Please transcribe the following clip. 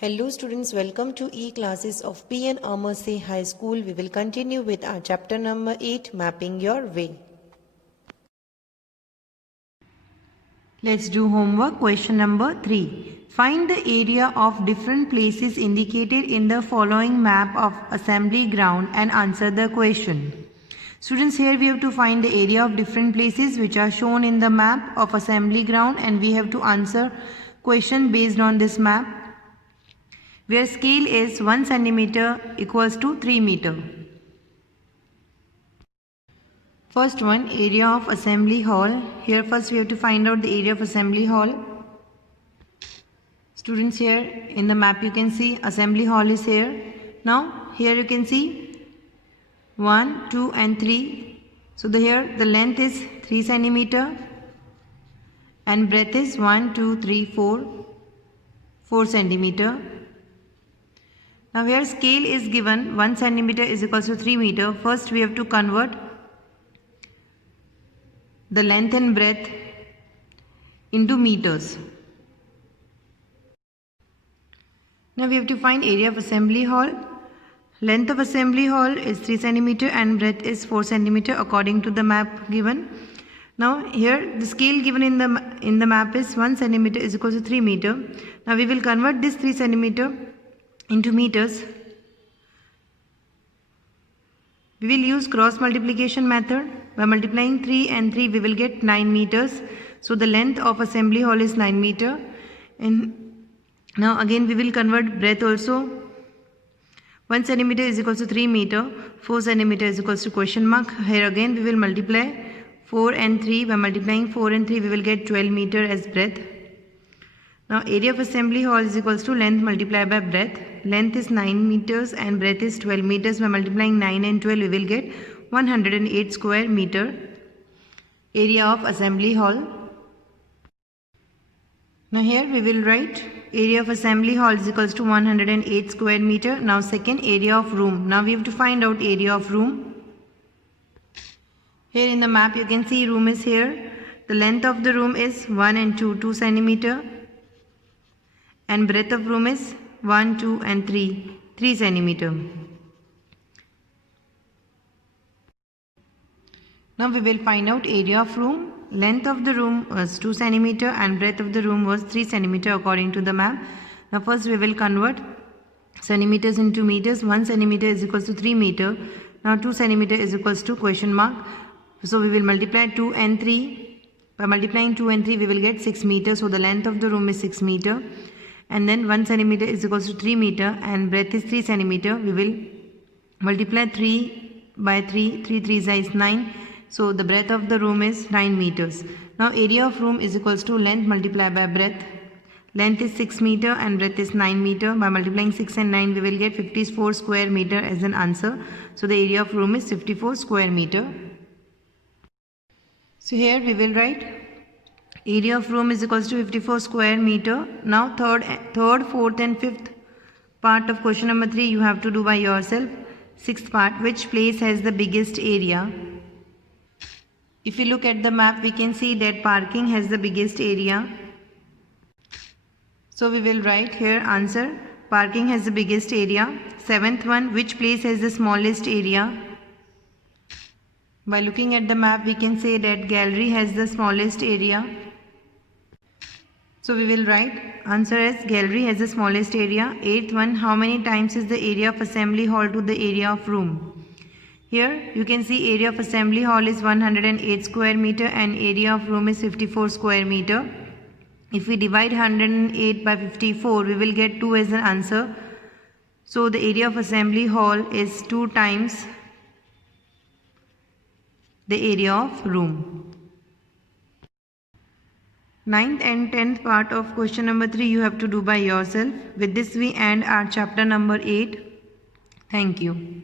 Hello students, welcome to e-classes of P.N. Amersay High School. We will continue with our chapter number 8, Mapping Your Way. Let's do homework. Question number 3. Find the area of different places indicated in the following map of assembly ground and answer the question. Students, here we have to find the area of different places which are shown in the map of assembly ground, and we have to answer question based on this map, where scale is 1 centimeter equals to 3 meter. First one, area of assembly hall. Here first we have to find out the area of assembly hall. Students, here in the map you can see assembly hall is here. Now here you can see 1, 2 and 3. So here the length is 3 centimeter and breadth is 1, 2, 3, 4 centimeter. Now here scale is given 1 centimeter is equals to 3 meter. First we have to convert the length and breadth into meters. Now we have to find area of assembly hall. Length of assembly hall is 3 centimeter and breadth is 4 centimeter according to the map given. Now here the scale given in the map is 1 centimeter is equals to 3 meter. Now we will convert this 3 centimeter into meters. We will use cross multiplication method. By multiplying 3 and 3 we will get 9 meters. So the length of assembly hall is 9 meter. And now again we will convert breadth also. 1 centimeter is equals to 3 meter. 4 centimeter is equals to question mark. Here again we will multiply 4 and 3. By multiplying 4 and 3 we will get 12 meter as breadth. Now area of assembly hall is equals to length multiplied by breadth. Length is 9 meters and breadth is 12 meters. By multiplying 9 and 12 we will get 108 square meter area of assembly hall. Now here we will write area of assembly hall is equals to 108 square meter. Now second, area of room. Now we have to find out area of room. Here in the map you can see room is here. The length of the room is 1 and 2 centimeter. And breadth of room is 1, 2 and 3 centimeter. Now we will find out area of room. Length of the room was 2 centimeter and breadth of the room was 3 centimeter according to the map. Now first we will convert centimeters into meters. 1 centimeter is equals to 3 meter. Now 2 centimeter is equals to question mark. So we will multiply 2 and 3. By multiplying 2 and 3 we will get 6 meter. So the length of the room is 6 meter. And then 1 centimeter is equals to 3 meter and breadth is 3 centimeter. We will multiply 3 by 3. 3 3 is 9. So the breadth of the room is 9 meters. Now area of room is equals to length multiplied by breadth. Length is 6 meter and breadth is 9 meter. By multiplying 6 and 9 we will get 54 square meter as an answer. So the area of room is 54 square meter. So here we will write area of room is equals to 54 square meter. Now third, fourth and fifth part of question number 3 you have to do by yourself. Sixth part, which place has the biggest area? If you look at the map we can see that parking has the biggest area. So we will write here answer, parking has the biggest area. Seventh one, which place has the smallest area? By looking at the map we can say that gallery has the smallest area. So we will write answer as gallery has the smallest area. Eighth one, how many times is the area of assembly hall to the area of room? Here you can see area of assembly hall is 108 square meter and area of room is 54 square meter. If we divide 108 by 54 we will get 2 as an answer. So the area of assembly hall is 2 times the area of room. Ninth and 10th part of question number 3 you have to do by yourself. With this we end our chapter number 8. Thank you.